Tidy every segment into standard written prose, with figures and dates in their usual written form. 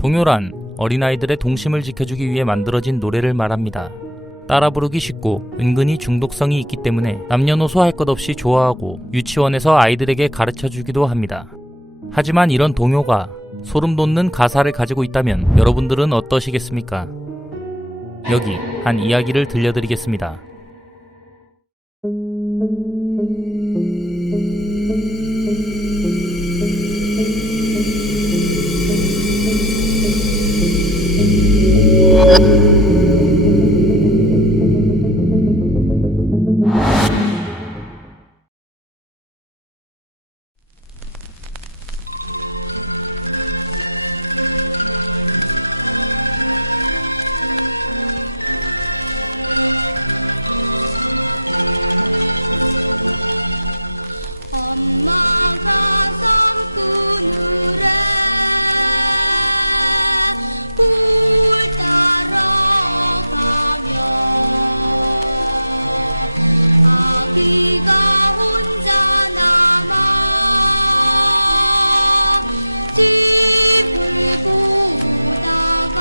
동요란 어린아이들의 동심을 지켜주기 위해 만들어진 노래를 말합니다. 따라 부르기 쉽고 은근히 중독성이 있기 때문에 남녀노소 할 것 없이 좋아하고 유치원에서 아이들에게 가르쳐주기도 합니다. 하지만 이런 동요가 소름 돋는 가사를 가지고 있다면 여러분들은 어떠시겠습니까? 여기 한 이야기를 들려드리겠습니다. 엄마가 섬그늘에 굴 따러 가면 아기가 혼자 남아 집을 보다가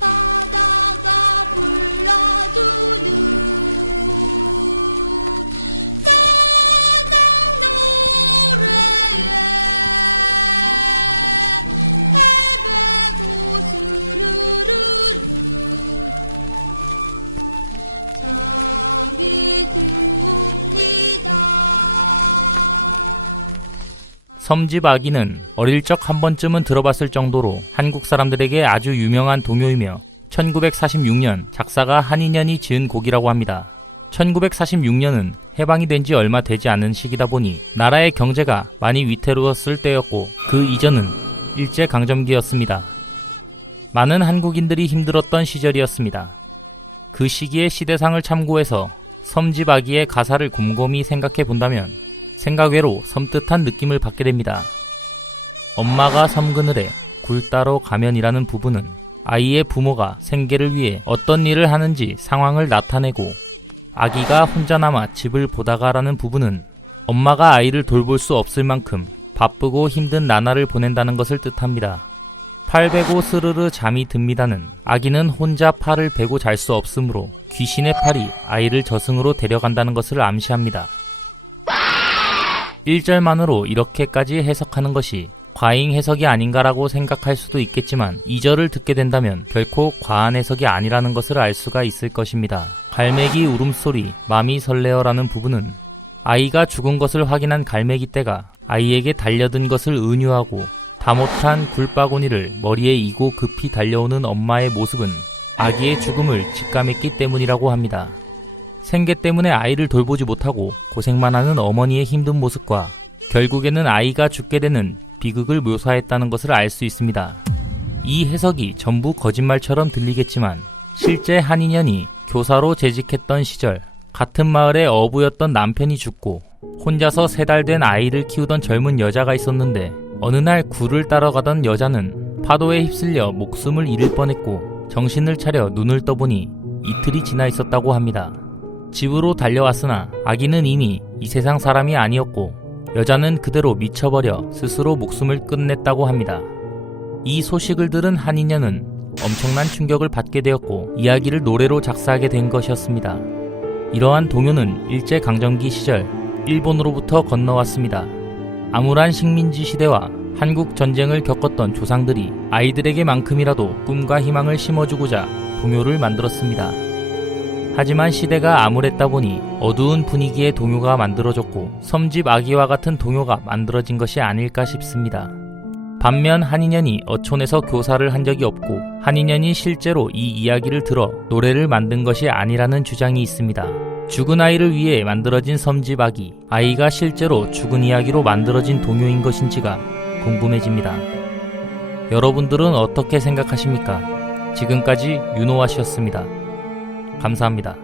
바다가 불러주는 섬집 아기는 어릴 적 한 번쯤은 들어봤을 정도로 한국 사람들에게 아주 유명한 동요이며 1946년 작사가 한인현이 지은 곡이라고 합니다. 1946년은 해방이 된 지 얼마 되지 않은 시기다 보니 나라의 경제가 많이 위태로웠을 때였고 그 이전은 일제강점기였습니다. 많은 한국인들이 힘들었던 시절이었습니다. 그 시기의 시대상을 참고해서 섬집 아기의 가사를 곰곰이 생각해 본다면 생각 외로 섬뜩한 느낌을 받게 됩니다. 엄마가 섬 그늘에 굴 따러 가면이라는 부분은 아이의 부모가 생계를 위해 어떤 일을 하는지 상황을 나타내고, 아기가 혼자 남아 집을 보다가라는 부분은 엄마가 아이를 돌볼 수 없을 만큼 바쁘고 힘든 나날을 보낸다는 것을 뜻합니다. 팔 베고 스르르 잠이 듭니다는 아기는 혼자 팔을 베고 잘 수 없으므로 귀신의 팔이 아이를 저승으로 데려간다는 것을 암시합니다. 1절만으로 이렇게까지 해석하는 것이 과잉 해석이 아닌가라고 생각할 수도 있겠지만 2절을 듣게 된다면 결코 과한 해석이 아니라는 것을 알 수가 있을 것입니다. 갈매기 울음소리 맘이 설레어라는 부분은 아이가 죽은 것을 확인한 갈매기 떼가 아이에게 달려든 것을 은유하고 다 못한 굴바구니를 머리에 이고 급히 달려오는 엄마의 모습은 아기의 죽음을 직감했기 때문이라고 합니다. 생계 때문에 아이를 돌보지 못하고 고생만 하는 어머니의 힘든 모습과 결국에는 아이가 죽게 되는 비극을 묘사했다는 것을 알 수 있습니다. 이 해석이 전부 거짓말처럼 들리겠지만 실제 한인현이 교사로 재직했던 시절 같은 마을의 어부였던 남편이 죽고 혼자서 3달 된 아이를 키우던 젊은 여자가 있었는데 어느 날 굴을 따러 가던 여자는 파도에 휩쓸려 목숨을 잃을 뻔했고 정신을 차려 눈을 떠보니 이틀이 지나 있었다고 합니다. 집으로 달려왔으나 아기는 이미 이 세상 사람이 아니었고 여자는 그대로 미쳐버려 스스로 목숨을 끝냈다고 합니다. 이 소식을 들은 한인현은 엄청난 충격을 받게 되었고 이야기를 노래로 작사하게 된 것이었습니다. 이러한 동요는 일제강점기 시절 일본으로부터 건너왔습니다. 암울한 식민지 시대와 한국 전쟁을 겪었던 조상들이 아이들에게만큼이라도 꿈과 희망을 심어주고자 동요를 만들었습니다. 하지만 시대가 암울했다 보니 어두운 분위기의 동요가 만들어졌고 섬집 아기와 같은 동요가 만들어진 것이 아닐까 싶습니다. 반면 한인현이 어촌에서 교사를 한 적이 없고 한인현이 실제로 이 이야기를 들어 노래를 만든 것이 아니라는 주장이 있습니다. 죽은 아이를 위해 만들어진 섬집 아기, 아이가 실제로 죽은 이야기로 만들어진 동요인 것인지가 궁금해집니다. 여러분들은 어떻게 생각하십니까? 지금까지 윤호아씨였습니다. 감사합니다.